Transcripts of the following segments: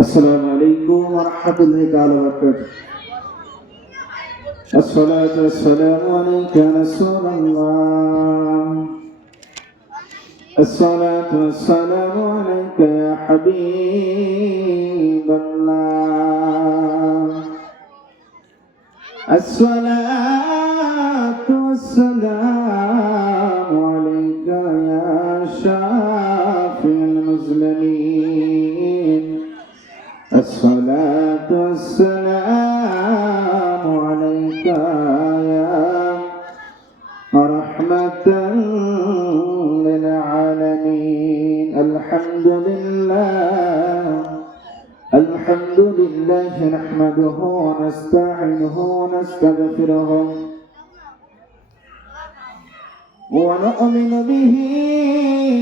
السلام عليكم ورحمة الله تعالى وبركاته. الصلاة والسلام عليك يا رسول الله. الصلاة والسلام عليك يا حبيب الله. الصلاة والسلام عليك يا شافي المسلمين. الصلاة والسلام عليك يا رحمة للعالمين. الحمد لله نحمده ونستعينه ونستغفره ونؤمن به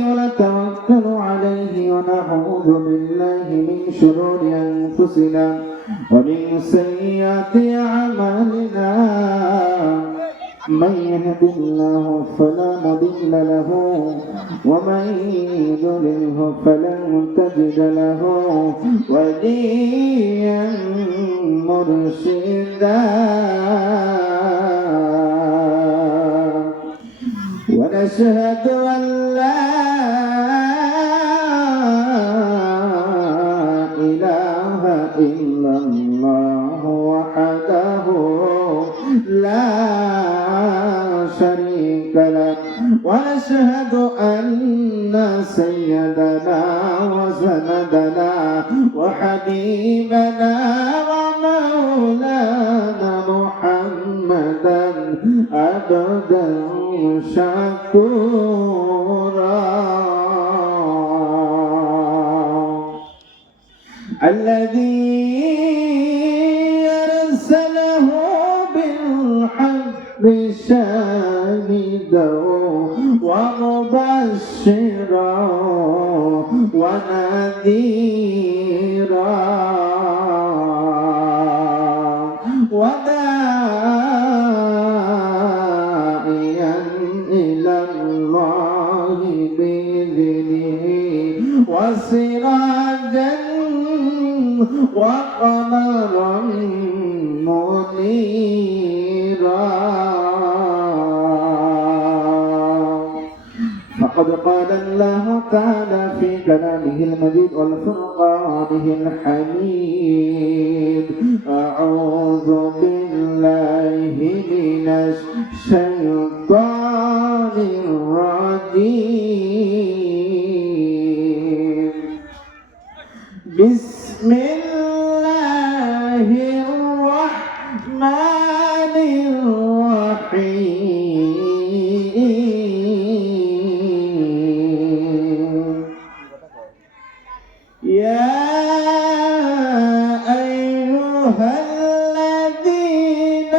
ونتوكل عليه ونعوذ بالله من شرور أنفسنا ومن سيئات أعمالنا. من يهد الله فلا مضل له ومن يضلله فلن تجد له وليا مرشدا. ونشهد أن لا إله إلا الله وحده لا شريك له. ونشهد أن سيدنا وسندنا وحبيبنا ومولانا محمدا عبدا شكورا الذي أرسله بالحق شاهدا ومبشرا ونذيرا وداعيا إلى الله بإذنه وسراجا وقمرا منيرا. فقد قال الله تعالى في كلامه المجيد والفرقانه الحميد: أعوذ بالله من الشيطان الرجيم. بسم الله الرحمن الرحيم. يا أيها الذين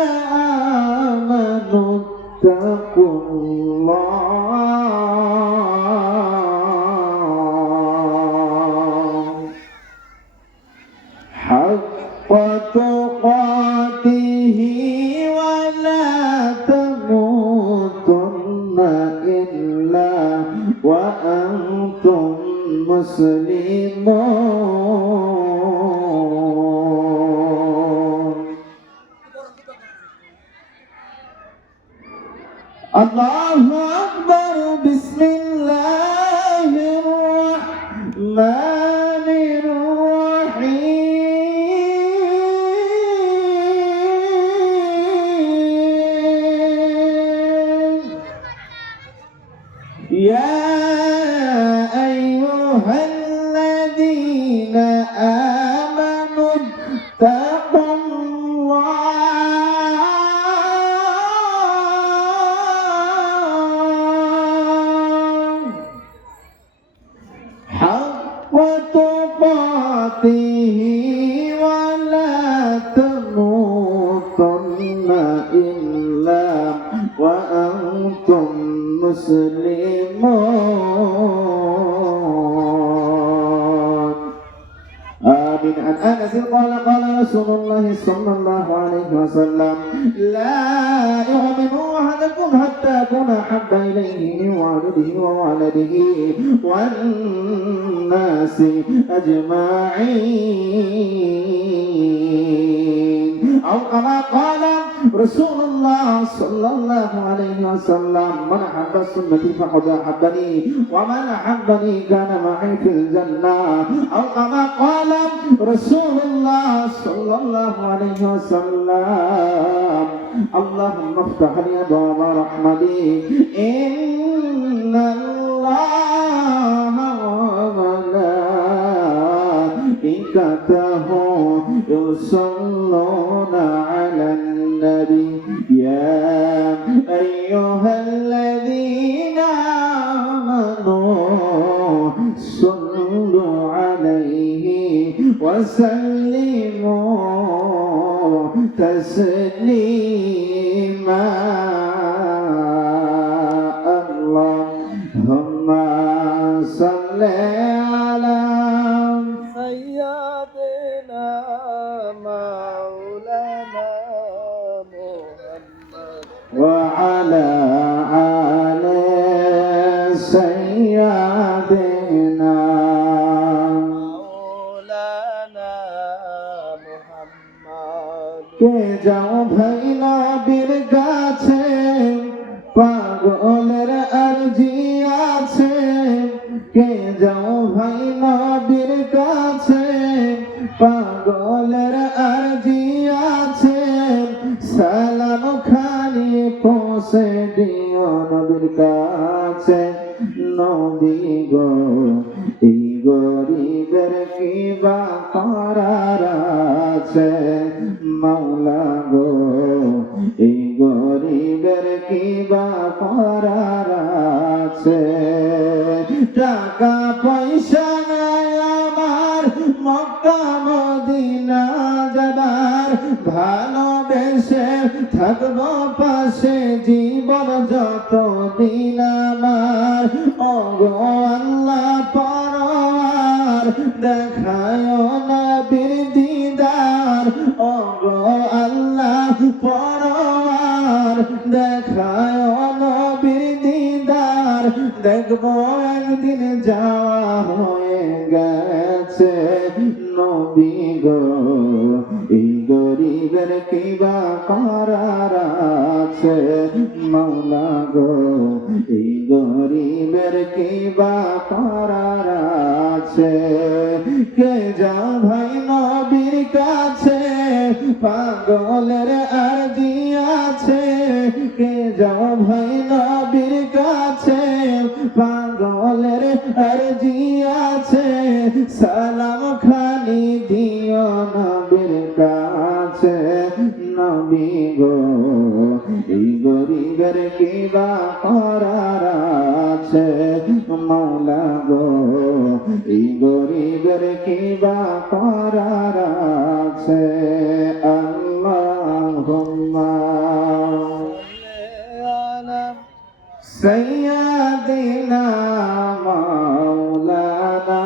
آمنوا اتقوا الله حق تقاته ولا تموتن إلا وأنتم مسلمون. الله أكبر. بسم الله الرحمن الرحيم. يا أيها الذين آمنوا اتقوا الله حق تقاته ولا تموتن إلا وأنتم مسلمون. آمين. عن أنس قال قال رسول الله صلى الله عليه وسلم لا يؤمن أحدكم حتى أكون أحب إليه من والده وولده والناس أجمعين أو كما قال رسول الله صلى الله عليه وسلم من أحب سنتي فقد أحبني ومن أحبني كان معي في الجنة أو كما قال رسول الله صلى الله عليه وسلم اللهم افتح لي أبواب رحمتك إن الله وملائكته يصلون على النبي يا أيها الذين آمنوا صلوا عليه وسلموا تسليما اللهم صل على سيدنا مولانا محمد وعلى آل سيدنا مولانا محمد কে যাও ভাই নবীর কাছে পাগলের আরজি আছে কে যাও ভাই নবীর কাছে পাগলের আরজি আছে সালাম খানি পৌঁছে দিও নবীর কাছে নবী গো এই গরিবের কি বা করার আছে মাওলা গো এই গরিবের কি বা করার আছে টাকা পয়সা নাই আমার মক্কা মদিনা যাবার ভালোবেসে থাকবো পাশে জীবন যত দিন আমার ওগো আল্লাহ পরওয়ার দেখায় নবীর দিদার ওগো আল্লাহ পরওয়ার দেখায় নবীর দিদার দেখবো একদিন যাওয়া হয়ে গেছে নবী গো এই গরিবের কি বা করার আছে মাওলা গো এই গরিবের কি বা করার আছে কে যাও ভাই নবীর কাছে পাগলের আরজি আছে কে যাও ভাই নবীর কাছে পাগলের আরজি আছে সালাম খানি দিও নবীর কাছে নবী গো এই গরিবের কি বা করার আছে মাওলা গো এই গরিবের কি বা করার আছে আল্লাহুম্মা সাইয়্যিদিনা মাওলানা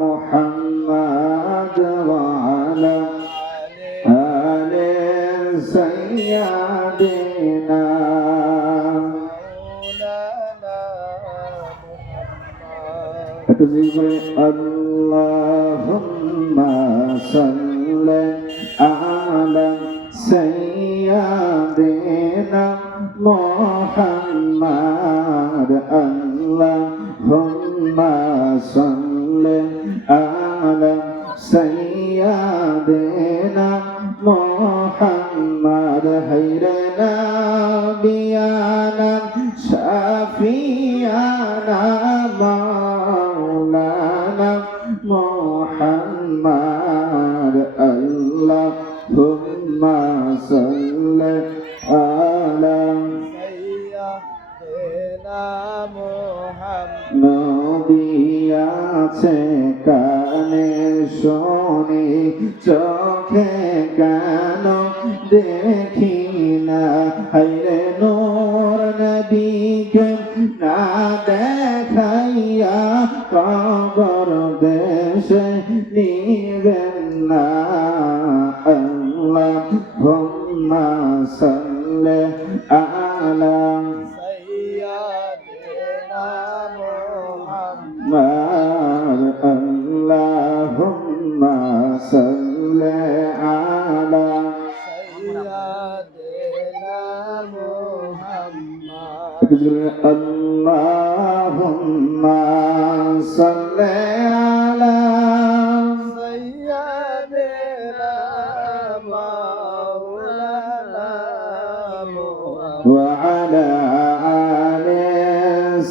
মুহাম্মদ ওয়া আলা আলি সাইয়্যিদিনা مولانا محمد একটু জিকির আল্লাহুম্মা সাল্লি আলা সাইয়্যিদিনা মুহাম্মদ আল্লাহুম্মা সাল্লি আলা সাইয়্যিদিনা মুহাম্মদ হায়রে নাবিয়ানা শাফিয়ানা মাওলানা মুহাম্মদ আল্লাহুম্মা সাল্লি আলা سيدنا محمد নবী আছে কানে শুনি চোখে কেন দেখি না হায়রে নূর নবীকে না দেখাইয়া কবর দেশে নিবেন না আল্লাহুম্মা সাল্লি আলা سيدنا محمد আল্লাহুম্মা সাল্লি আলা سيدنا محمد اللهم صل على سيدنا مولانا محمد وعلى آل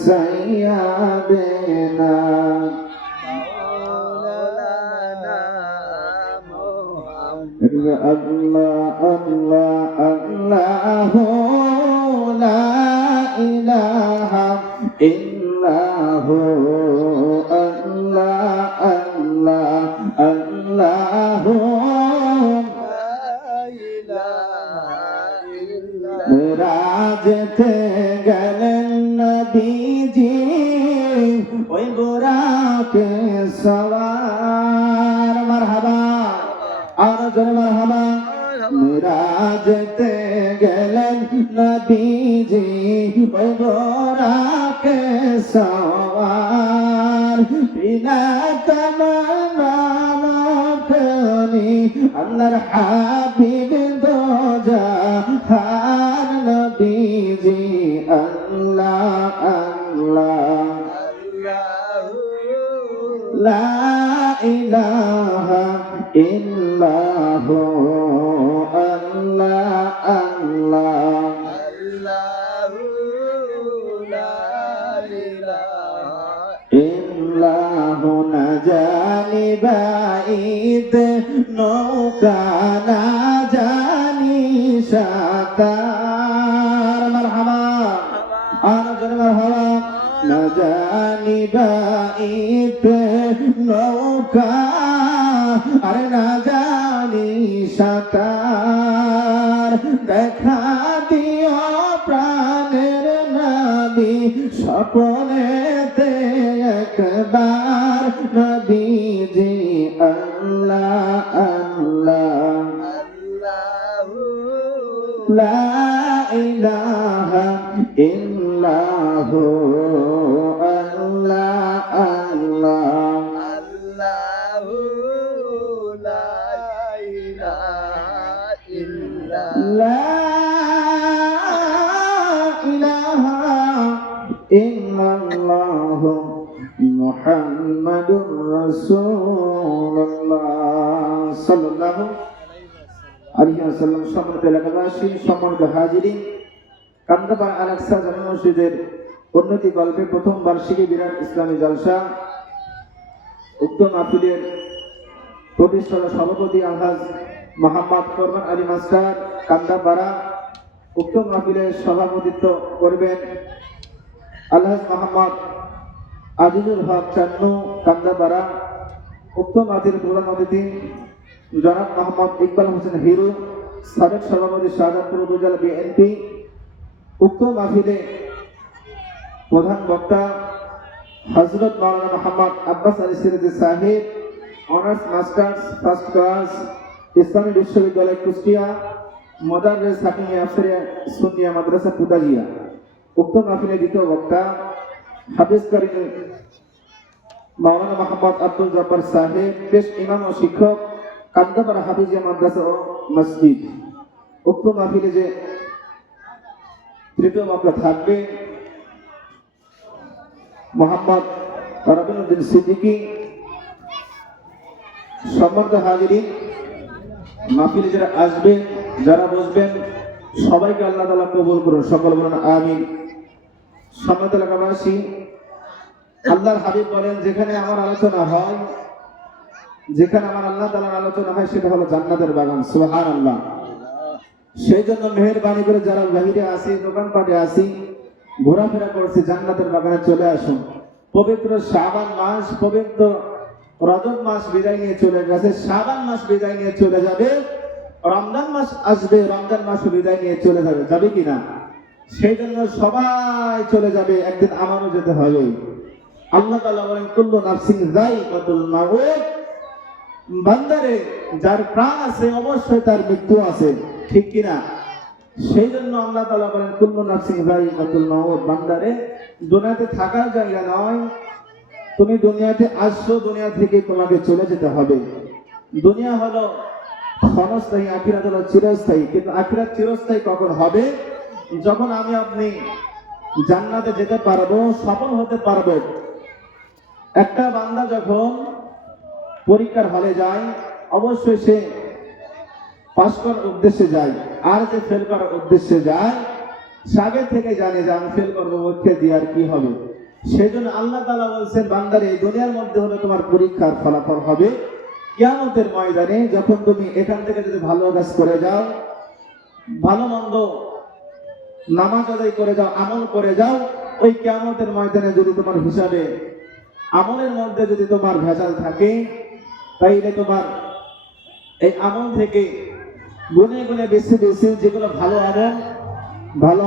سيدنا مولانا محمد الله الله الله لا إله إلا هو الله الله الله لا إله إلا রাজতে গেলেন নবীজি ওই বুরাকে সওয়ার মারহাবা আর জোরে মারহাবা রাজতে গেলেন নবীজি ওই বুরাকে সওয়ার বিনা তামান্না মাখনি আল্লাহর হাবিব দো জাহান নবীজি আল্লাহ আল্লাহ লা ইলাহা ইল্লাহু আল্লাহ আল্লাহ ইল্লাহু না জানি বাইত নৌকা না জানি সাঁতার মারহাবা আর জোরে মারহাবা না জানি বাইত নৌকা আর না জানি সাঁতার দেখা দিও প্রাণের নবী স্বপ্নেতে একবার নবীজি আল্লাহ আল্লাহ লা ইলাহা ইল্লাহু আল্লাহ আল্লাহ লা ইলাহা ইল্লাল্লাহু মুহাম্মাদুর রাসূলুল্লাহ সাল্লাল্লাহু আলাইহি ওয়াসাল্লাম। সম্মানিত এলাকাবাসী, সম্মানিত হাজিরিন, কান্দাপাড়া আল আকসা জামে মসজিদের উন্নতি গল্পে প্রথম বার্ষিকী বিরাট ইসলামী জলসা উক্ত মাহফিলের প্রতিষ্ঠাতা সভাপতি আলহাজ মোহাম্মদ ফরমান আলী মাস্টার কান্দাপাড়া। উক্ত মাহফিলের সভাপতিত্ব করবেন আলহাজ মোহাম্মদ আজিজুল হক চান্নু কান্দাপাড়া। উক্ত মাহফিলের প্রধান অতিথি জনাব মোহাম্মদ ইকবাল হোসেন হিরু, সাবেক সভাপতি শাহজাদপুর উপজেলা বিএনপি। উক্ত মাহফিলে প্রধান বক্তা হযরত মাওলানা মোহাম্মদ আব্বাস আলী সিরাজি সাহেব, অনার্স মাস্টার্স ফার্স্ট ক্লাস, ইসলামী বিশ্ববিদ্যালয় কুষ্টিয়া, মোদাররেস হাকিমিয়া আফসারিয়া সুন্নিয়া মাদ্রাসা পুদাজিয়া। উক্ত মাহফিলে দ্বিতীয় বক্তা হাফিজ কারীম মাওলানা মোহাম্মদ আব্দুল জব্বার সাহেব, পেশ ইমাম ও শিক্ষক, কান্দাপাড়া হাফিজিয়া মাদ্রাসা ও মসজিদ। উক্ত মাহফিলে যে তৃতীয় বক্তা থাকবে মোহাম্মদ রবিউদ্দিন সিদ্দিকী। সম্মানিত হাজিরিন, মাহফিলে যারা আসবেন, যারা বসবেন, সবাইকে আল্লাহ তাআলা কবুল করুন, সকল বলুন আমিন। সম্মানিত এলাকাবাসী, আল্লাহর হাবিব বলেন, যেখানে আমার আলোচনা হয়, যেখানে আমার আল্লাহ তাআলার আলোচনা হয়, সেটা হলো জান্নাতের বাগান। সুবহানাল্লাহ। সেই জন্য মেহেরবানি করে যারা বাহিরে আসি, দোকানপাটে আসি, ঘোরাফেরা করছি, জান্নাতের বাগানে চলে আসুন। পবিত্র শাবান মাস, পবিত্র রজব মাস বিদায় নিয়ে চলে গেছে, শাবান মাস বিদায় নিয়ে চলে যাবে, রমজান মাস আসবে, রমজান মাস বিদায় নিয়ে চলে যাবে, যাবে কিনা? সেই জন্য সবাই চলে যাবে, একদিন আমারও যেতে হবে। আল্লাহ তাআলা বলেন, কুল্লু নাফসিন যায়িকাতুল মাউত, বান্দারে যার প্রাণ আছে অবশ্যই তার মৃত্যু আছে, ঠিক কিনা? সেই জন্য আল্লাহ তাআলা বলেন কুল্লু নাফসিন যায়িকাতুল মাউত, বান্দারে দুনিয়াতে থাকার জায়গা নয়, তুমি দুনিয়াতে আসছো, দুনিয়া থেকে তোমাকে চলে যেতে হবে। দুনিয়া হলো ক্ষণস্থায়ী, আখিরাত হলো চিরস্থায়ী। কিন্তু আখিরাত চিরস্থায়ী কখন হবে? যখন আমি আপনি জান্নাতে যেতে পারবো, সফল হতে পারবো। একটা বান্দা যখন পরীক্ষার হলে যায়, অবশ্যই সে পাস করার উদ্দেশ্যে যায়, আর যে ফেল করার উদ্দেশ্যে যায় সে আগে থেকে জানে যে আমি ফেল করবো, পরীক্ষা দিয়ে আর কি হবে। সেজন্য আল্লাহ তাআলা বলছেন বান্দার এই দুনিয়ার মধ্যে হলো তোমার পরীক্ষার ফলাফল হবে কিয়ামতের ময়দানে। যখন তুমি এখান থেকে যদি ভালো কাজ করে যাও, ভালো মন্দ নামাজ আদায় করে যাও, আমল করে যাও, ওই কিয়ামতের ময়দানে যদি তোমার হিসাবে আমলের মধ্যে যদি তোমার ভেজাল থাকে, তাইলে তোমার এই আমল থেকে গুনে গুনে বেশি বেশি যেগুলো ভালো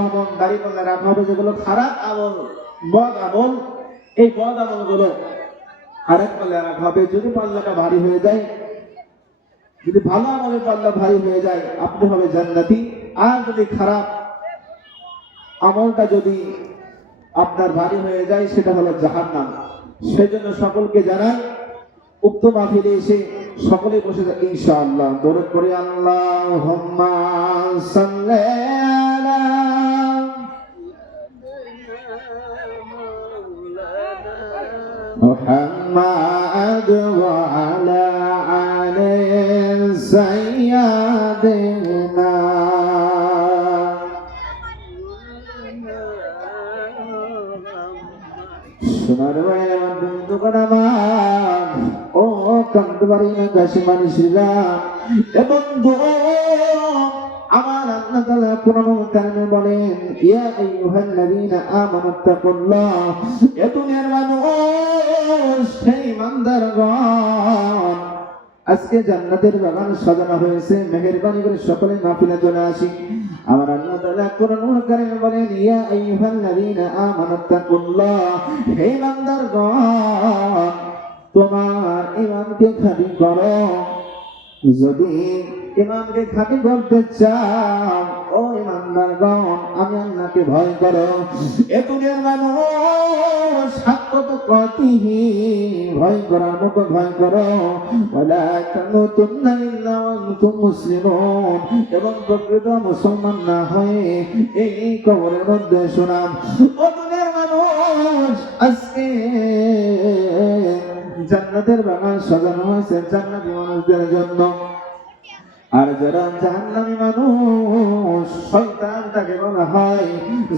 আমল দাঁড়িয়ে পাল্লা রাখা হবে, যেগুলো খারাপ আমল বদ আমল, এই বদ আমল গুলো আরেক পাল্লা রাখা হবে। যদি পাল্লাটা ভারী হয়ে যায়, যদি ভালো আমলের পাল্লা ভারী হয়ে যায়, আপনি হবে জান্নাতি। আর যদি খারাপ আমলটা যদি আপনার ভারী হয়ে যায়, সেটা হলো জাহান্নাম। সেজন্য সকলকে জানাই উক্ত মাহফিলে এসে সকলে বসে যাক ইনশাআল্লাহ। দরুদ পড়ি আল্লাহুম্মা সাল্লি আলা মুহাম্মাদ ওয়া আলা আলি সাইয়্যিদিনা। সোনার বাইরে আমার বন্ধুগণ আমার, ও কান্দতে পারি না কাশি মানুষরা, এ বন্ধু আমার আল্লাহ তাআলা কোরআনুল কারীমে বলেন ইয়া আইয়ুহাল্লাযীনা আমানুত্তাকুল্লাহ, এ দুনিয়ার মানুষ, সেই ইমানদারগণ, আজকে জান্নাতের বাগান সাজানো হয়েছে, মেহেরবানি করে সকলে মাহফিলে চলে আসি। আমার আল্লাহ তাআলা কোরআনুল কারীমে বলেন ইয়া আইয়ুহাল্লাযীনা আমানুত্তাকুল্লাহ, হে ইমানদারগণ, তোমার ঈমানকে খাঁটি করো। যদি ঈমানকে খাঁটি করতে চাও, ও ঈমানদারগণ, আমি আল্লাহকে ভয় করো। এ দুনিয়ার মানুষ হাক্কাত তুকাতিহি, ভয় করার মতো ভয় করো। ওয়ালা তামুতুন্না ইল্লা ওয়া আনতুম মুসলিমুন, এবং প্রকৃত মুসলমান না হয়ে এই কবরের মধ্যে শোনাম। ও দুনিয়ার মানুষ, আজকে জান্নাতের বাগান সাজানো হয়েছে জান্নাতি মানুষদের জন্য, আর যারা জাহান্নামী মানুষ, শয়তান তাকে বলা হয়।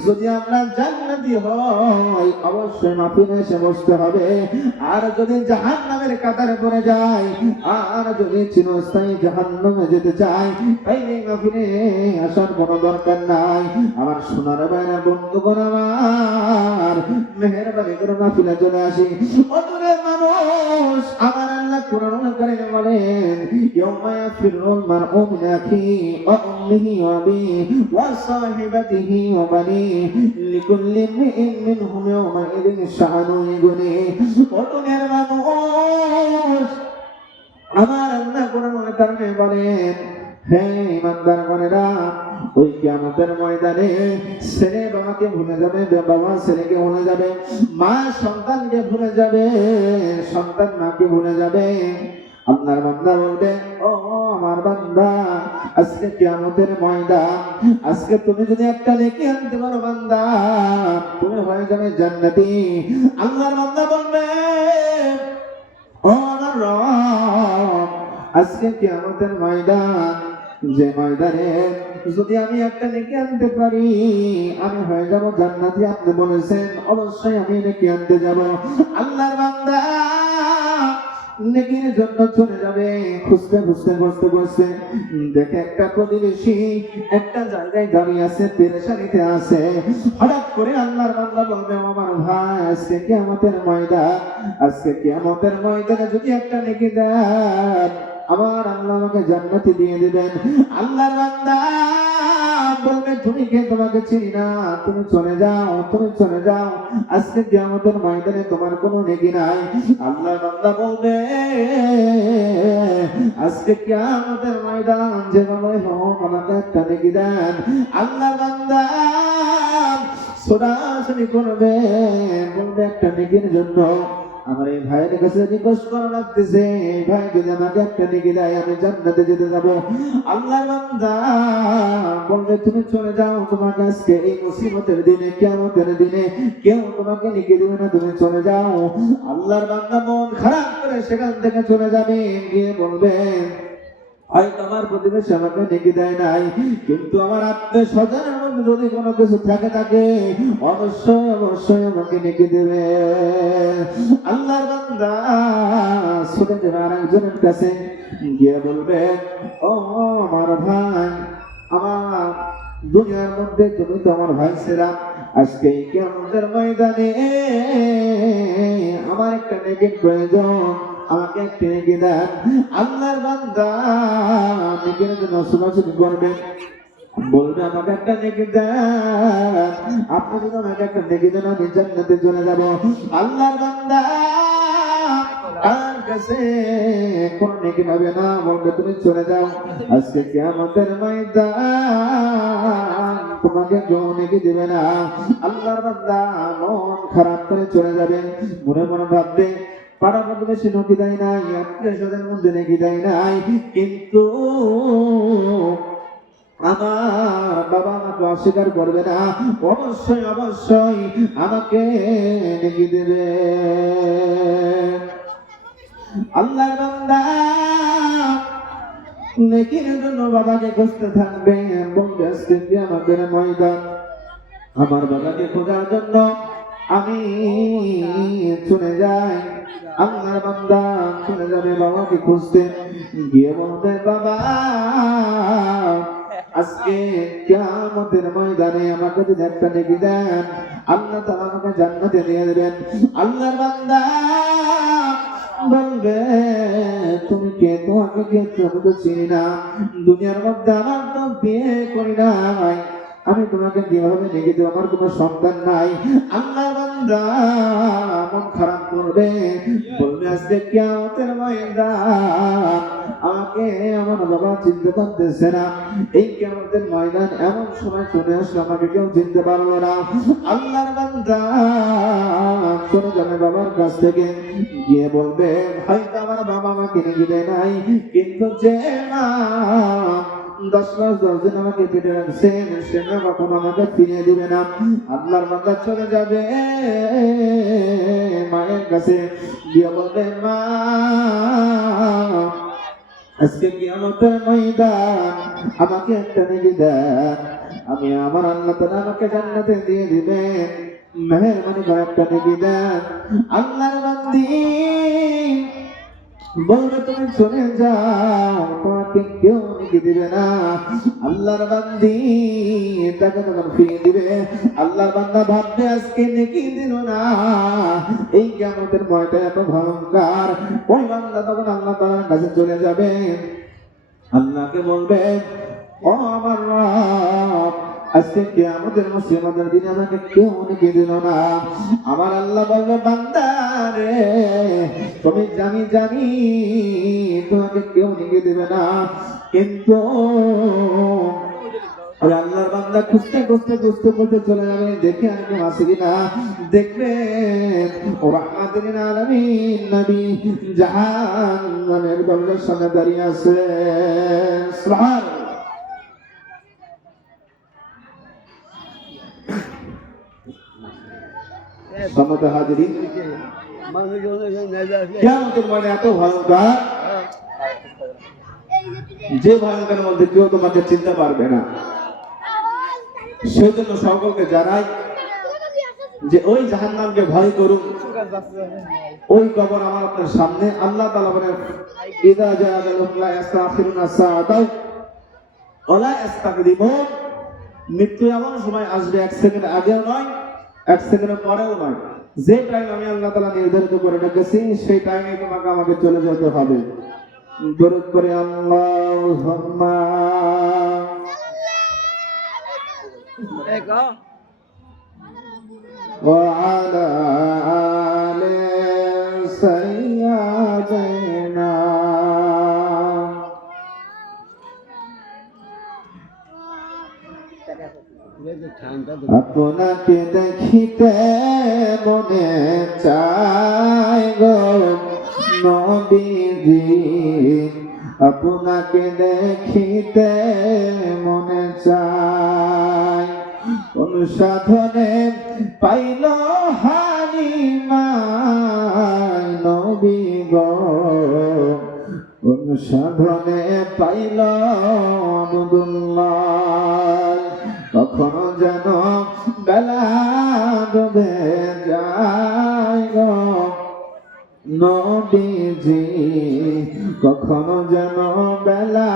যদি আমরা জান্নাতি হই, অবশ্যই মাহফিলে এসে বসতে হবে। আর যদি জাহান্নামের কাতারে পড়ে যাই, আর যদি চিরস্থায়ী জাহান্নামে যেতে চাই, তাইলে মাহফিলে আসার কোনো দরকার নাই। আমার সোনার বাইরা বন্ধুগণ আমার, মেহেরবানি করে মাহফিলে চলে আসি। অদূরের মানুষ, আমার আল্লাহ কোরআন কারীমে বলেন ইয়াউমা ইয়াফিরুল মার'উ মিন আখিহি ওয়া উম্মিহি ওয়া আবিহি ওয়া সাহিবাতিহি ওয়া বানিহি লিকুল্লি ইমরিইন মিনহুম ইয়াউমা ইযিন শা'নুন ইগুনিহি। অদূরের মানুষ, আমার আল্লাহ কোরআন কারীমে বলেন হে ইমানদারগণেরা, ওই কিয়ামতের ময়দানে ছেলে বাবাকে ভুলে যাবে, বাবা ছেলেকে ভুলে যাবে, মা সন্তানকে ভুলে যাবে, সন্তান মাকে ভুলে যাবে। আল্লাহর বান্দা বলবে ও আমার বান্দা, আজকে কিয়ামতের ময়দান, আজকে তুমি যদি একটা নেকি আনতে পারো বান্দা, তুমি হয়ে যাবে জান্নাতি। আল্লাহর বান্দা বলবে ও আমার রব, আজকে কিয়ামতের ময়দান, যে ময়দানে যদি আমি একটা নেকি আনতে পারি, আমি হয়ে যাব জান্নাতি। আপনি বলেছেন অবশ্যই আমি নেকি আনতে যাব। আল্লাহর বান্দা নেকির জন্য চলে যাবে, খুঁজতে খুঁজতে খুঁজতে খুঁজতে দেখে একটা প্রতিবেশী একটা জায়গায় দাঁড়িয়ে আছে, পেরেশানিতে আছে। হঠাৎ করে আল্লাহর বান্দা বলবে আমার ভাই, আজকে কিয়ামতের ময়দান, আজকে কিয়ামতের ময়দানে যদি একটা নেকি দেন, আমার আল্লাহ আমাকে জান্নাতি দিয়ে দিবেন। আল্লাহর বান্দা বলবে তুমি কে, তোমাকে চিনি না, তুমি চলে যাও, তুমি চলে যাও, আজকে কিয়ামতের ময়দানে তোমার কোনো নেকি নাই। আল্লাহর বান্দা বলবে আজকে কিয়ামতের ময়দান যেভাবে হোক আমাকে একটা নেকি দেন। আল্লাহর বান্দা ছোটাছুটি করবে, বলবে একটা নেকির জন্য। আমার এই ভাইয়ের কাছে রিকোয়েস্ট করা লাগতেছে, এই ভাই যদি আমাকে একটা নেকি দেয় আমি জান্নাতে যেতে যাব। আল্লাহর বান্দা বলবে তুমি চলে যাও, তোমাকে আজকে এই মুসিবতের দিনে কিয়ামতের দিনে কেউ তোমাকে নেকি দিবে না, তুমি চলে যাও। আল্লাহর বান্দা মন খারাপ করে সেখান থেকে চলে যাবে, গিয়ে বলবে হয়তো আমার প্রতিবেশী আমাকে নেকি দেয় নাই, কিন্তু আমার আত্মীয় স্বজনের মধ্যে যদি কোনো কিছু থাকে অবশ্যই অবশ্যই আমাকে নেকি দেবে। আল্লাহর বান্দা ছুটে যাবে আরেকজনের কাছে, গিয়ে বলবে ও আমার ভাই, আমার দুনিয়ার মধ্যে তুমি তো আমার ভাই ছিলাম, আজকে এই কিয়ামতের ময়দানে আমার একটা নেকির প্রয়োজন, আমাকে একটা নেকি দেন। আল্লাহর বান্দা নেকির জন্য ছোটাছুটি করবে, বলবে আমাকে একটা নেকি দেন, আপনি যদি আমাকে একটা নেকি দেন আমি জান্নাতে চলে যাব। আল্লাহর বান্দা আর কাছে কোন নেকি পাবে না, বলবে তুমি চলে যাও, আজকে কিয়ামতের ময়দান তোমাকে কেউ নেকি দিবে না। আল্লাহর বান্দা মন খারাপ করে চলে যাবে, মনে মনে ভাববে পাড়া প্রতিবেশী নেকি দেয় নাই, আত্মীয় স্বজনের মধ্যে নেকি দেয় নাই, কিন্তু আমার বাবা আমাকে অস্বীকার করবে না, অবশ্যই অবশ্যই আমাকে নেকি দেবে। আল্লাহর বান্দা নেকির জন্য বাবাকে খুঁজতে থাকবে, বলবে আজকে কিয়ামতের ময়দান আমার বাবাকে খোঁজার জন্য আমি চলে যাই। আল্লাহর বান্দা চলে যাবে বাবাকে খুঁজতে, গিয়ে বলবে বাবা আজকে কিয়ামতের ময়দানে আমাকে যদি একটা নেকি দেন আল্লাহ তাআলা আমাকে জান্নাতে নিয়ে দেবেন। আল্লাহর বান্দা বলবে তুমি কে, তোমাকে কে, আমি তো চিনি না, দুনিয়ার মধ্যে আমার তো বিয়ে করি নাই, আমি তোমাকে কিভাবে নেকি দেব, আমার কোনো সন্তান নাই। আল্লাহর বান্দা মন খারাপ করবে, বলবে আজকে কিয়ামতের ময়দান আমাকে আমার বাবা চিনতে পারতেছে না, এই কিয়ামতের ময়দান এমন সময় চলে আসলো আমাকে কেউ চিনতে পারলো না। আল্লাহর বান্দা চলে যাবে বাবার কাছ থেকে, গিয়ে বলবে হয়তো আমার বাবা আমাকে নেকি দেয় নাই, কিন্তু যে মা 10 মাস 10 দিন আমাকে পেটে রাখছেন সে না কখনো আমাকে ফিরিয়ে দিবে না। আল্লাহর বান্দা চলে যাবে মায়ের কাছে, গিয়ে বলবে মা আজকে কিয়ামতের ময়দান আমাকে একটা নেকি দেন, আমি আমার আল্লাহ তাআলা আমাকে জান্নাতে দিয়ে দিবেন, মেহেরবানি করে একটা নেকি দেন। আল্লাহর বান্দি বলবে তুমি চলে যাও, তোমাকে কেউ নেকি দিবে না। আল্লাহর বান্দি তাকে তখন ফিরিয়ে দিবে। আল্লাহর বান্দা ভাববে আজকে নেকি দিল না, এই কিয়ামতের ভয়টা এত ভয়ঙ্কর। ওই বান্দা তখন আল্লাহ তাআলার কাছে চলে যাবে, আল্লাহকে বলবে ও আমার রব আজকে কিয়ামতের মুসিবতের দিনে আমাকে কেউ নেকি দিল না। আমার আল্লাহ বলবে বান্দা রে তুমি জানি তোমাকে কেউ নেকি দিবে না, কিন্তু ওই আল্লাহর বান্দা খুঁজতে খুঁজতে খুঁজতে খুঁজতে চলে যাবে, দেখে আর কেউ আসে কিনা, দেখবে ও রাহমাতুল লিল আলামিন নবী জাহান্নামের দরজার সামনে দাঁড়িয়ে আছে। সুবহানাল্লাহ। সম্মানিত হাজিরিন, কিয়ামতের মানে এত ভয়ঙ্কর, যে ভয়ঙ্করের মধ্যে কেউ তোমাকে চিনতে পারবে না। সেই জন্য সকলকে জানাই যে ওই জাহান্নামকে ভয় করুন। ওই কবর আমার আপনার সামনে, আল্লাহ তাআলা বলেন ইযা জাআ আজালুহুম লা ইস্তাখিরুনা সাআতাও ওয়া লা ইস্তাকদিমুন, মৃত্যু এমন সময় আসবে 1 সেকেন্ড আগেও নয় 1 সেকেন্ড পরেও নয়, যে টাইম আমি আল্লাহ তাআলা নির্ধারিত করে রেখেছি সেই টাইমে তোমাকে আমাকে চলে যেতে হবে। দরুদ করে আল্লাহুম্মা ওয়া আলা আলি সাইয়্যিদিনা আপনাকে দেখিতে মনে চায় গো নবীজি, আপনাকে দেখিতে মনে চায়। কোন সাধনে পাইল হালিমায় নবী গো, কোন সাধনে পাইল আব্দুল্লাহ, কখনো যেন বেলা ডুবে যায় গো নবীজি, কখনো যেন বেলা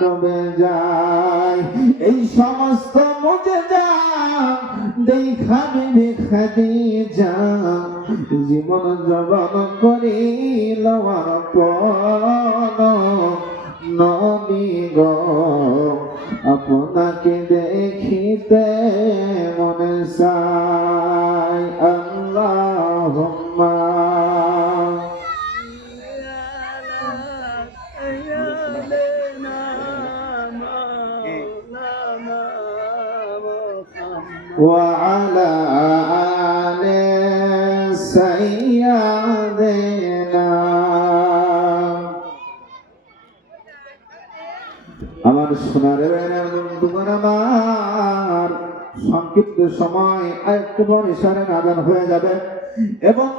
ডুবে যায়। এই সমস্ত মুজেজা দেখা বিবি খাদিজা জীবন জবন করিল আপন নবী গো, আপনাকে দেখিতে মনে চায়। আল্লাহুম্মা وعلى آل سيدنا। আমার সোনার বন্ধুগণ, আমার সংক্ষিপ্ত সময় একবার ইশারা আদান হয়ে যাবে এবং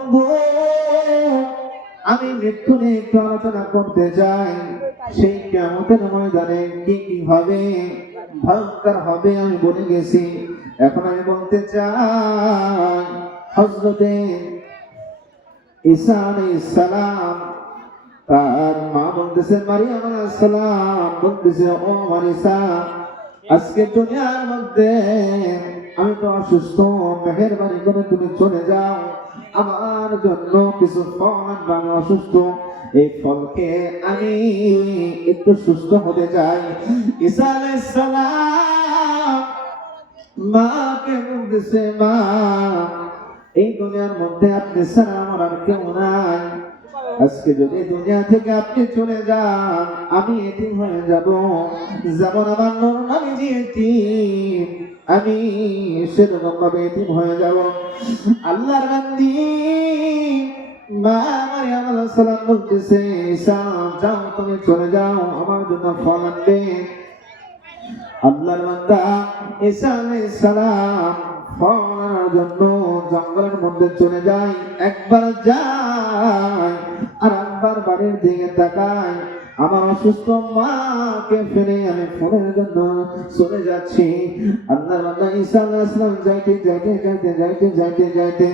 আমি মৃত্যু নিয়ে একটু আলোচনা করতে চাই। সেই কিয়ামতের ময়দানে কি কি হবে, ভয়ঙ্কর হবে আমি বলে গেছি। এখন আমি বলতে চাই, হযরতে ঈসা আলাইহিস সালাম তার মা বলতেছে, মারিয়াম আলাইহিস সালাম বলতেছে, ও মারিসা, আজকে দুনিয়ার মধ্যে আমি তো অসুস্থ, মেহেরবানি করে তুমি চলে যাও, আমার জন্য কিছু ফল আনবা, আমি অসুস্থ, এই ফলকে আমি একটু সুস্থ হতে চাই। ঈসা আলাইহিস সালাম মাকে বলতেছে, মা, এই দুনিয়ার মধ্যে আপনি ছাড়া আমার আর কেউ নাই, আজকে যদি দুনিয়া থেকে আপনি চলে যান আমি এতিম হয়ে যাব, যেমন আমার নূর নবী এতিম, আমি সেরকম ভাবে এতিম হয়ে যাব। আল্লাহর বান্দি মা মারিয়াম আলাইহিস সালাম বলতেছে, ঈসা যাও, তুমি চলে যাও, আমার জন্য ফল আনবে। আল্লাহর বান্দা ঈসা আলাইহিস সালাম ফল আনার জন্য জঙ্গলের মধ্যে চলে যায়। একবার যায় আর একবার বাড়ির দিকে তাকায়, আমার অসুস্থ মাকে ফেলে আমি ফলের জন্য চলে যাচ্ছি। আল্লাহর বান্দা ঈসা আলাইহিস সালাম যাইতে যাইতে যাইতে যাইতে যাইতে যাইতে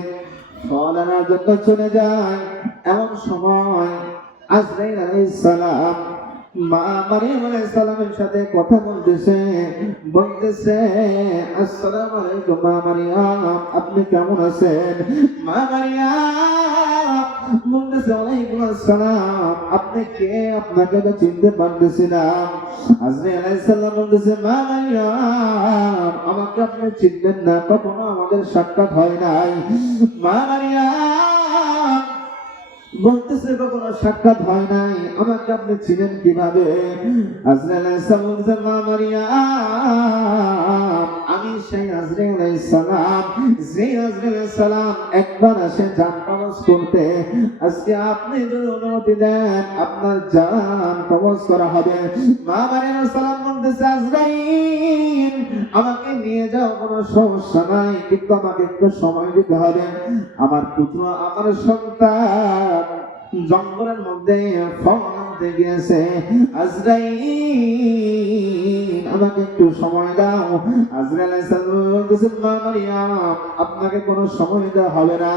ফল আনার জন্য চলে যায়। এমন সময় আজরাইল আলাইহিস সালাম মা মারিয়াম আলাইহিস সালামের সাথে কথা বলতেছে, বলতেছে, আসসালামু আলাইকুম মা মারিয়াম, আপনি কেমন আছেন? মা মারিয়াম বলতেছে, ওয়ালাইকুম আসসালাম, আপনি কে? আপনাকে তো চিনতে পারতেছিলাম। আজরাইল আলাইহিস সালাম বলতেছে, মা মারিয়াম, আমাকে আপনি চিনবেন না, কখনো আমাদের সাক্ষাৎ হয় নাই। মা মারিয়াম বলতেছে, কখনো সাক্ষাৎ হয় নাই, আমাকে আপনি চিনেন কিভাবে? আজরাইল আলাইহিস সালাম বলতেছে, মা মারিয়াম, আমি সেই আজরাইল আলাইহিস সালাম, যে আজরাইল আলাইহিস সালাম একবার আসে জান কবজ করতে, আজকে আপনি যদি অনুমতি দেন আপনার জান কবজ করা হবে। মা মারিয়াম আলাইহিস সালাম বলতেছে, আজরাইল, আমাকে নিয়ে যাও, কোনো সমস্যা নাই, কিন্তু আমাকে একটু সময় দিতে হবে। আমার পুত্র, আমার সন্তান জঙ্গলের মধ্যে ফল আনতে গিয়েছে, আজরাইল, আমাকে একটু সময় দাও। আজরাইল আলাইহিস সালাম বলতেছেন, মা মারিয়াম, আপনাকে কোনো সময় দেওয়া হবে না।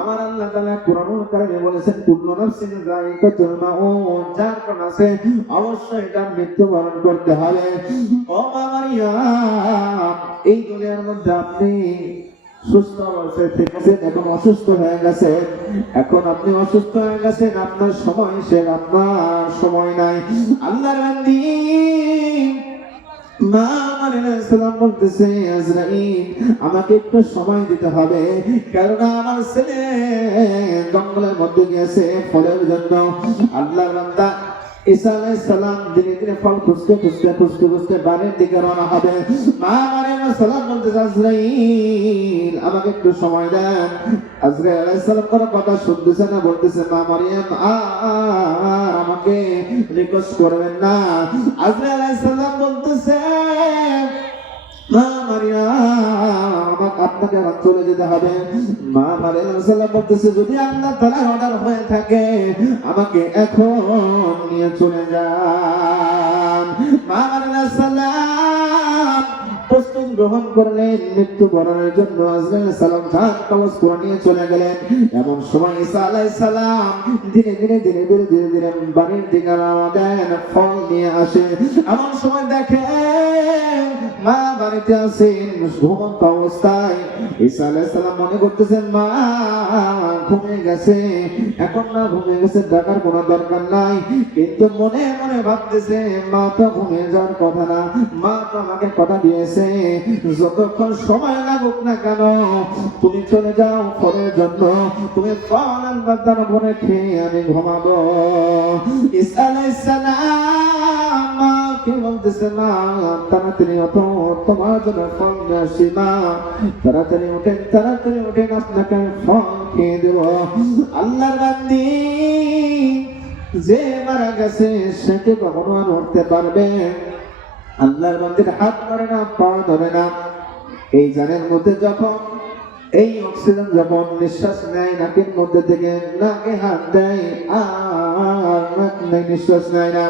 আমার আল্লাহ তাআলা কোরআনুল কারীমে বলেছেন, কুল্লু নাফসিন যায়িকাতুল মাউত, যার কোন আছে অবশ্যই তার মৃত্যুবরণ করতে হবে। ও মা মারিয়াম, এই দুনিয়ার মধ্যে আপনি সুস্থ অবস্থায় থেকেছেন, এখন অসুস্থ হয়ে গেছেন, এখন আপনি অসুস্থ হয়ে গেছেন, আপনার সময় শেষ, আপনার সময় নাই। আল্লাহর বান্দি মা মারিয়াম আলাইহিস সালাম বলতেছে, আজরাইল, আমাকে একটু সময় দিতে হবে, কারণ আমার ছেলে জঙ্গলের মধ্যে গিয়েছে ফলের জন্য। আল্লাহর বান্দা ঈসা আলাইহিস সালাম ধীরে ধীরে ফল খুঁজতে বাড়ির দিকে রওনা হবে। মা মারিয়াম আলাইহিস সালাম বলতে, আজরাইল আমাকে একটু সময় দেন। আজরাইল আলাইহিস সালাম কোনো কথা শুনতেছে না, বলতেছে, মা মারিয়াম আমাকে রিকোয়েস্ট করবেন না। আজরাইল আলাইহিস সালাম বলতেছে, মা মারিয়াম আপনাকে আমার চলে যেতে হবে। মা মারিয়াম আলাইহিস সালাম বলতেছে, যদি আল্লাহ তাআলার অর্ডার হয়ে থাকে আমাকে এখন নিয়ে চলে যান। মা মারিয়াম আলাইহিস সালাম প্রস্তুত গ্রহণ করলেন মৃত্যু বরণের জন্য। আজরাইল আলাইহিস সালাম ধান কবজ করে নিয়ে চলে গেলেন। এমন সময় ঈসা আলাইহিস সালাম ধীরে ধীরে বাড়ির দিকে রওনা দেন, ফল নিয়ে আসে। এমন সময় দেখে মা বাড়িতে আছেন ঘুমন্ত অবস্থায়। ঈসা আলাইহিস সালাম মনে করতেছেন মা ঘুমিয়ে গেছে, এখন না ঘুমিয়ে গেছে ডাকার কোনো দরকার নাই, কিন্তু মনে মনে ভাবতেছে মা তো ঘুমিয়ে যাওয়ার কথা না, মা তো আমাকে কথা দিয়েছে যতক্ষণ সময় লাগুক না কেন তুমি চলে যাও ফলের জন্য, তুমি ফল আনবার দ্বারা মনে খেয়ে আমি ঘুমাবো। ঈসা আলাইহিস সালাম মাকে বলতেছে, মা তাড়াতাড়ি ওঠো, তোমার জন্য ফল নিয়ে আসি। মা তাড়াতাড়ি ওঠেন আপনাকে ফল খেয়ে দেব। আল্লাহর বান্দি যে মারা গেছে সে কি কখনো আর উঠতে পারবে? আল্লাহর বান্দির হাত ধরে না, পা ধরে না। এই জানের মধ্যে যখন এই অক্সিজেন যখন নিঃশ্বাস নেয় নাকের মধ্যে থেকে, নাকে হাত দেয় আর নাক নেই, নিঃশ্বাস নেয় না।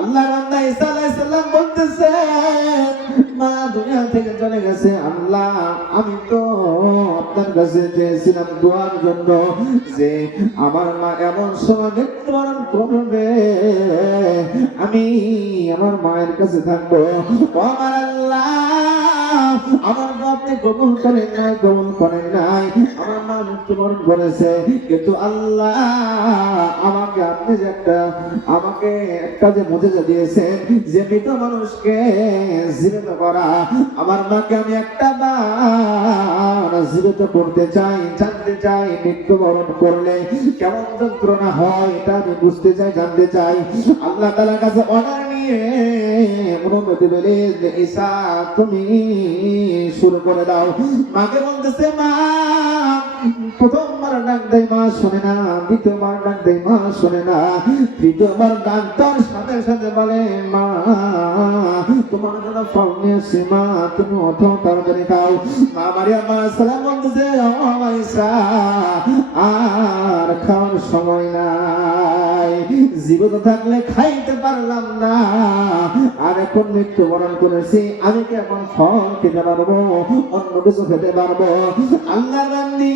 আল্লাহর বান্দা ঈসা আলাইহিস সালাম বলতেছে, মা দুনিয়া থেকে চলে গেছে। আল্লাহ আমি তো আপনার কাছে চেয়েছিলাম দোয়ার জন্য যে আমার মা এমন সময় মৃত্যুবরণ করবে আমি আমার মায়ের কাছে থাকবো। ও আমার আল্লাহ, আমার মা আপনি কবুল করেন নাই, আমার মা মৃত্যুবরণ করেছে, কিন্তু আল্লাহ আমাকে আপনি যে একটা যে মুজিজা দিয়েছেন যে মৃত মানুষকে জীবিত করা, আমার মাকে আমি একটা বার জীবিত করতে চাই, জানতে চাই মৃত্যুবরণ করলে কেমন যন্ত্রণা হয় এটা আমি বুঝতে চাই, জানতে চাই। আল্লাহ তাআলার কাছে অর্ডার নিয়ে অনুমতি পেলে যে ঈসা তুমি শুরু করে দাও। মাকে বলতেছে, মা প্রথমবার ডাক দেয় মা শোনে না, দ্বিতীয়বার ডাক দেয় মা শোনে না, তৃতীয়বার ডাক তার সাথে সাথে বলে, মা তোমার জন্য ফল নিয়ে আসছি, মা তুমি ওঠো তাড়াতাড়ি খাও। মা মারিয়াম আলাইহিস সালাম বলতেছে, ও ঈসা আর খাওয়ার সময় নাই, জীবিত থাকলে খাইতে পারলাম না, আর এখন মৃত্যুবরণ করেছি, আমি কি এখন ফল খেতে পারবো, অন্য কিছু খেতে পারবো? আল্লাহর বান্দি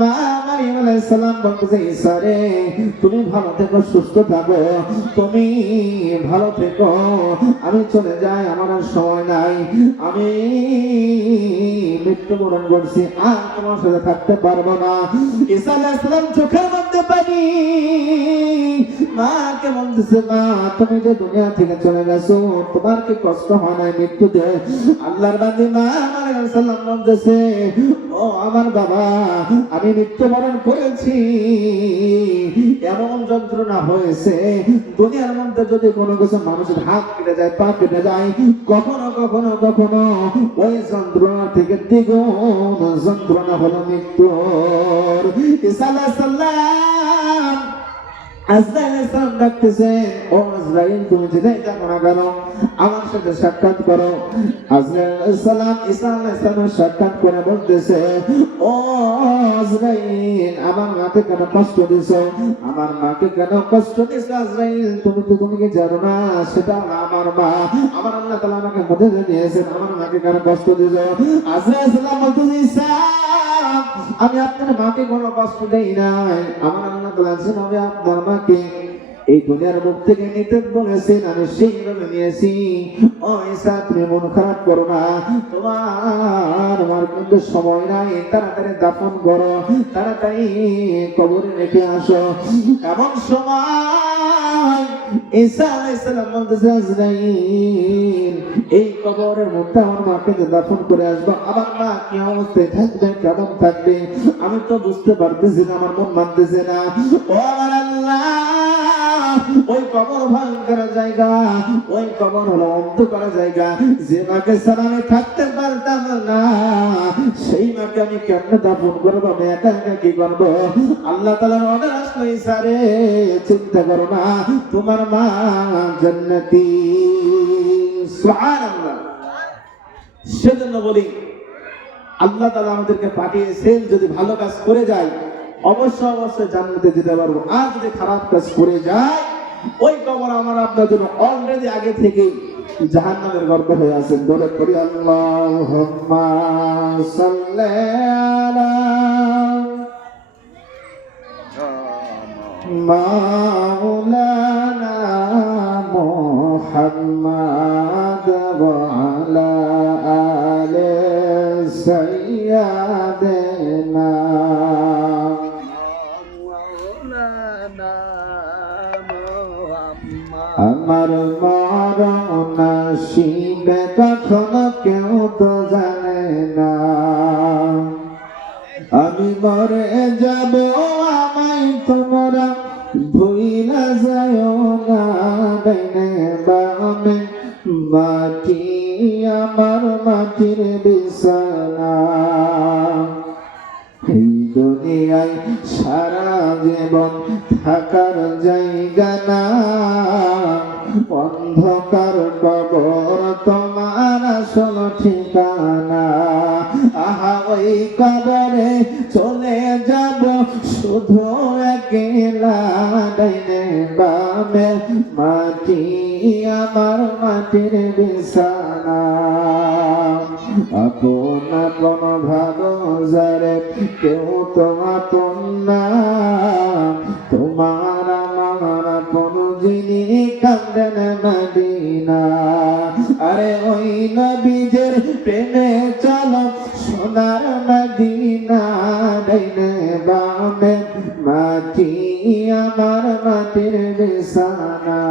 মা মারিয়াম আলাইহিস সালাম বলতেছে, ঈসা রে তুমি ভালো থেকো, সুস্থ থাকো, তুমি ভালো থেকো, আমি চলে যাই, আমার আর সময় নাই, আমি মৃত্যুবরণ করছি, আর তোমার সাথে থাকতে পারবো না। ঈসা আলাইহিস সালাম চোখের মধ্যে পানি, মাকে বলতেছে, মা তুমি যে দুনিয়া থেকে চলে গেছো তোমার কি কষ্ট হয় নাই মৃত্যুতে? আল্লাহর বান্দি মা মারিয়াম আলাইহিস সালাম বলতেছে, ও আমার বাবা আমি মৃত্যুবরণ করেছি, এমন যন্ত্রণা হয়েছে, দুনিয়ার মধ্যে যদি কোনো কিছু মানুষের হাত কেটে যায়, পা কেটে যায়, কখনো কখনো কখনো ওই যন্ত্রণা থেকে দ্বিগুণ যন্ত্রণা হলো মৃত্যুর। ঈসা আলাইহিস সালাম আজরাইল আলাইহিস সালাম ডাকতেছে, ও আজরাইল তুমি যেটাই দেখো না কেন আমার সাথে সাক্ষাৎ করো। আজরাইল আলাইহিস সালাম ঈসা আলাইহিস সালামের সাক্ষাৎ করে বলতেছে, ও আজরাইল আমার মাকে কেন কষ্ট দিছো, আমার মাকে কেন কষ্ট দিছো? আজরাইল তুমি কি জানো না সেটা আমার মা, আমার আল্লাহ তাআলা আমাকে মুজিজা দিয়েছেন, আমার মাকে কেন কষ্ট দিছো? আজরাইল সালাম বলতেছে, ঈসা আমি আপনার মাকে কোনো কষ্ট দেই নাই, আমার আল্লাহ তাআলা যেভাবে আপনার মাকে এই দুনিয়ার মুখ থেকে নিতে বলেছেন আমি সেইভাবে নিয়েছি। ও ঈসা তুমি মন খারাপ করো না, তোমার কিন্তু সময় নাই, তাড়াতাড়ি দাফন করো, তাড়াতাড়ি কবরে রেখে আসো। এমন সময় ঈসা আলাইহিস সালাম বলতেছে, আজরাইল এই কবরের মধ্যে আমার মাকে দাফন করে আসবো, আমার মা কি অবস্থায় থাকবে, কেমন থাকবে আমি তো বুঝতে পারতেছি না, আমার মন মানতেছে না। ও আমার আল্লাহ ওই কবর ভয়ঙ্কর জায়গা, ওই কবর হলো অন্ধকার জায়গা। যে মাকে ছাড়া আমি থাকতে পারতাম না, সেই মাকে আমি কেমনে দাফন করবো? আমি একা একা কি করবো? আল্লাহ তাআলার অর্ডার আসলো, ইসারে চিন্তা করো না, তোমার মা জান্নাতি। সুবহানাল্লাহ। সেজন্য বলি আল্লাহ তাআলা আমাদেরকে পাঠিয়েছেন, যদি ভালো কাজ করে যাই অবশ্যই অবশ্যই জান্নাতে যেতে পারবো। আর যদি খারাপ কাজ করে যায়, ওই কবর আমার আপনার জন্য অলরেডি আগে থেকে জাহান্নামের গর্ত হয়ে আছেন। দৌড়ে পড়ি আল্লাহুম্মা সাল্লি আলা মাওলানা মুহাম্মাদ ওয়া আলা আলি সাইয়্যিদিনা। আমার মরণ আসিবে কখনো কেউ তো জানে না, আমি মরে যাব আমায় তোমরা ভুইলা যায়ও না। ডাইনে বামে মাটি আমার মাটির বিছানা, এই দুনিয়ায় সারা জীবন থাকার জায়গা না, অন্ধকার কবর তোমার আসল ঠিকানা। আহা ওই কবরে চলে যাব শুধু একলা, ডাইনে বামে মাটি আমার মাটির বিছানা। আপন আপন ভালো যারে কেউ তো আপন না, তোমার আমার আপন যিনি কান্দেন মদিনা। আরে ওই নবীজের প্রেমে চলো সোনার মদিনা, ডাইনে বামে মাটি আমার মাটির বিছানা।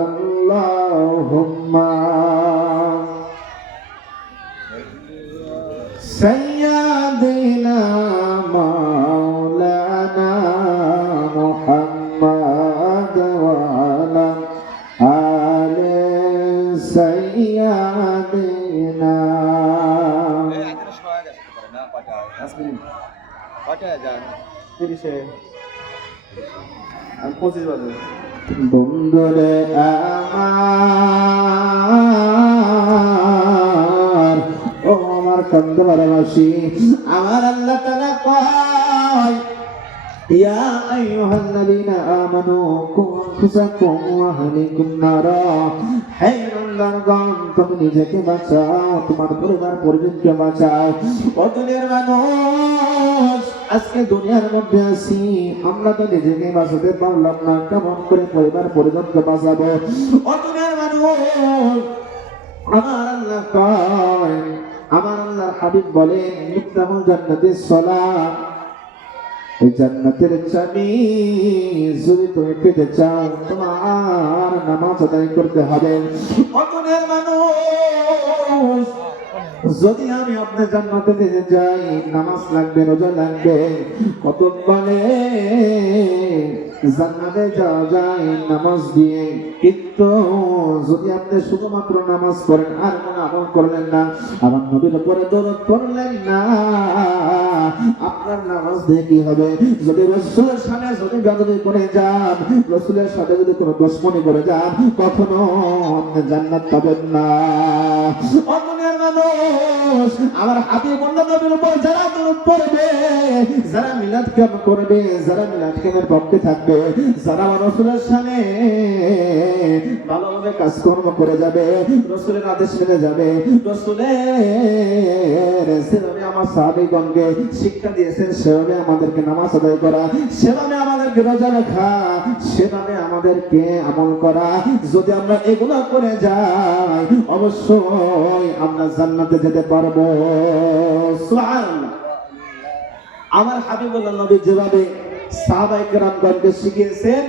আল্লাহুম্মা সাইয়্যিদিনা মাওলানা মুহাম্মাদ ওয়া আলা আলি সাইয়্যিদিনা। বন্ধুরে আমার, ও আমার কান্দ ভালোবাসি, আমার আল্লাহ তাআলা কয়, ইয়া আইয়ুহাল্লাযীনা আমানু কু আনফুসাকুম ওয়া আহলিকুম নারা। হে ইমানদারগণ, তুমি নিজেকে বাঁচাও, তোমার পরিবার পরিজনকে বাঁচাও। ও দুনিয়ার মানুষ, আজকে দুনিয়ার মধ্যে আছি, আমরা তো নিজেকে বাঁচাতে পারলাম না, কেমন করে পরিবার পরিজনকে বাঁচাবো? ও দুনিয়ার মানুষ, আমার আল্লাহ কয়, আমার আল্লাহর হাবিব বলেন, মিফতাহুল জান্নাতিস সালাত, এই জান্নাতের চাবি যদি তুমি পেতে চাও, তোমার নামাজ আদায় করতে হবে। ও দুনিয়ার মানুষ, যদি আমি আপনার জান্নাতে যেতে যাই, নামাজ লাগবে, রোজা লাগবে। কত বলে জান্নাতে যাওয়া যায় নামাজ দিয়ে, কিন্তু যদি আপনি শুধুমাত্র নামাজ পড়েন আর কোনো আমল করলেন না, আমার নবীর উপরে দরুদ পড়লেন না, আপনার নামাজ দিয়ে কি হবে? যদি রাসূলের সামনে যদি বেয়াদবি করে যান, রাসূলের সাথে যদি কোনো দুশমনি করে যান, কখনো আপনি জান্নাত পাবেন না। ও দুনিয়ার মানুষ, আমার হাবিবুল্লাহ নবীর উপর যারা দরুদ পড়বে, যারা মিলাদ কিয়াম করবে, যারা মিলাদ কিয়ামের পক্ষে থাকবে, যারা রাসূলের সামনে ভালোভাবে কাজকর্ম করে যাবে, রাসূলের আদেশ মেনে যাবে, রাসূলের সেভাবে আমার সাহাবীগণকে শিক্ষা দিয়েছেন, সেভাবে আমাদেরকে নামাজ আদায় করা, সেভাবে আমাদেরকে রোজা রাখা, সেভাবে আমাদেরকে আমল করা। যদি আমরা এগুলো করে যাই, অবশ্যই আমরা জান্নাতে যেতে পারবো। সুবহানাল্লাহ। আমার হাবিবুল্লাহ নবী যেভাবে সাহাবায়ে কেরামগণকে শিখিয়েছেন,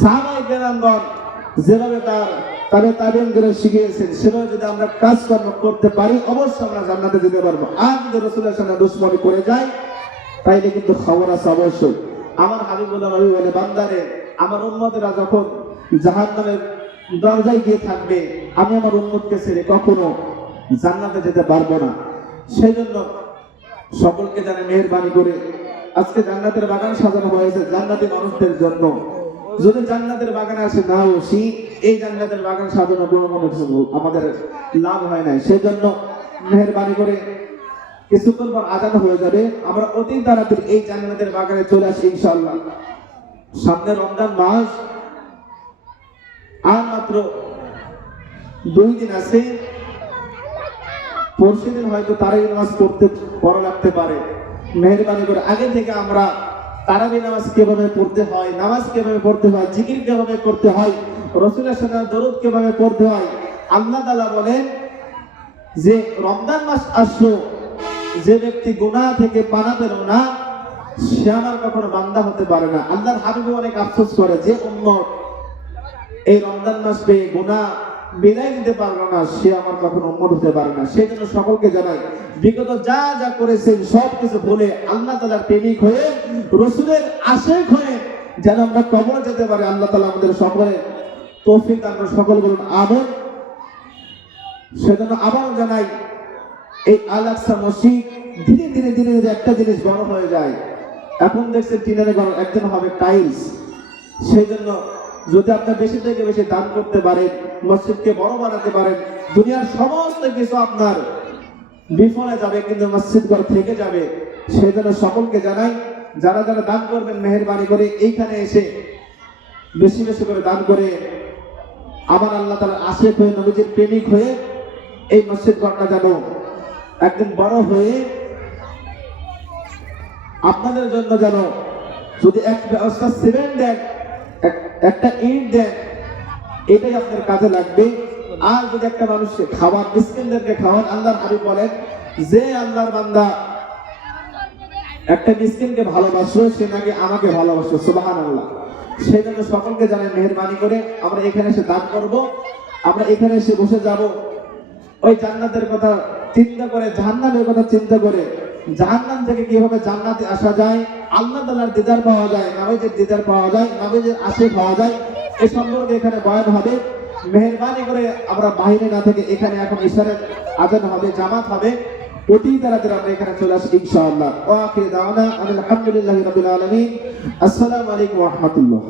সাহাবায়ে কেরামগণ যেভাবে তাবেঈনদের শিখিয়েছেন, সেভাবে যদি আমরা কাজকর্ম করতে পারি, অবশ্যই আমরা জান্নাতে যেতে পারবো। আর যদি রাসূলের সামনে দুশমনি করে যাই, তাইলে কিন্তু খবর আছে অবশ্যই। আমার হাবিবুল্লাহ নবী বলে, বান্দারে আমার উম্মতেরা যখন জাহান্নামের দরজায় গিয়ে থাকবে, আমি আমার উম্মতকে ছেড়ে কখনো জান্নাতে যেতে পারবো না। সেই জন্য সকলকে জানে মেহেরবানি করে আজকে জান্নাতের বাগান সাজানো হয়েছে জান্নাতি মানুষদের জন্য। যদি জান্নাতের বাগানে আসে না বসি, এই জান্নাতের বাগান সাজানো কোনো মনে আমাদের লাভ হয় নাই। সেই জন্য মেহেরবানি করে কিছুক্ষণ পর আজান হয়ে যাবে, আমরা অতি তাড়াতাড়ি এই জান্নাতের বাগানে চলে আসি ইনশাআল্লাহ। সামনে রমজান মাস, আর মাত্র 2 দিন আছে। পরশু দিন হয়তো তারাবি নামাজ পড়া লাগতে পারে। মেহেরবানি করে আগে থেকে আমরা তারাবি নামাজ কিভাবে পড়তে হয়, নামাজ কিভাবে পড়তে হয়, জিকির কিভাবে করতে হয়, রাসূলের সাথে দরুদ কিভাবে পড়তে হয়। আল্লাহ তাআলা বলেন যে রমজান মাস আসলো, যে ব্যক্তি গুনাহ থেকে পানা পেল না, সে আমার কখনো বান্দা হতে পারে না। আল্লাহর হাবিব অনেক আফসোস করে যে উম্মত এই রমজান মাস পেয়ে গুনাহ বিদায় দিতে পারলো না, সে আমার কখনো উম্মত হতে পারে না। সেই জন্য সকলকে জানাই, বিগত যা যা করেছেন সব কিছু ভুলে আল্লাহ তাআলার প্রেমিক হয়ে, রাসূলের আশিক হয়ে যেন আমরা কবরে যেতে পারি। আল্লাহ তাআলা আমাদের সকলে তৌফিক দান করুন। সকল বলুন আমিন। সেজন্য আবার জানাই, এই আল আকসা মসজিদ ধীরে ধীরে ধীরে ধীরে একটা জিনিস বড় হয়ে যায়। এখন দেখছেন টিনের ঘর, একজন হবে টাইলস। সেই জন্য যদি আপনার বেশি থেকে বেশি দান করতে পারেন, মসজিদকে বড় বানাতে পারেন, দুনিয়ার সমস্ত কিছু আপনার বিফলে যাবে কিন্তু মসজিদ ঘর থেকে যাবে। সেই জন্য সকলকে জানাই, যারা যারা দান করবেন মেহেরবানি করে এইখানে এসে বেশি বেশি করে দান করে আমার আল্লাহ তাআলার আশিক হয়ে, নবীজির প্রেমিক হয়ে এই মসজিদ ঘরটা যেন একদিন বড় হয়ে আপনাদের জন্য যেন, যদি এক ব্যবস্থা সিমেন্ট দেন, একটা ইট দেন, এটাই আপনার কাজে লাগবে। আর যদি একটা মানুষকে খাবার, মিসকিনদেরকে খাওয়ান, আল্লাহর হাবিব বলেন যে আল্লাহর বান্দা একটা মিসকিনকে ভালোবাসলো, সে নাকি আমাকে ভালোবাসলো। সুবহানাল্লাহ। সেই জন্য সকলকে জানাই মেহেরবানি করে আমরা এখানে এসে দান করব, আমরা এখানে এসে বসে যাব ওই জান্নাতের কথা চিন্তা করে, জাহান্নামের কথা চিন্তা করে, জাহান্নাম থেকে কিভাবে জান্নাতে আসা যায়, আল্লাহ তাআলার দিদার পাওয়া যায়, নবীজির দিদার পাওয়া যায়, নবীজির আশিক হওয়া যায়, এই সম্পর্কে এখানে বয়ান হবে। মেহেরবানি করে আমরা বাইরে না থেকে এখানে এখন ইশারের আজান হবে, জামাত হবে, অতি তাড়াতাড়ি আমরা এখানে চলে আসি ইনশাআল্লাহ। ওয়া আখিরু দাওয়ানা আলহামদুলিল্লাহি রাব্বিল আলামিন। আসসালামু আলাইকুম ওয়া রাহমাতুল্লাহ।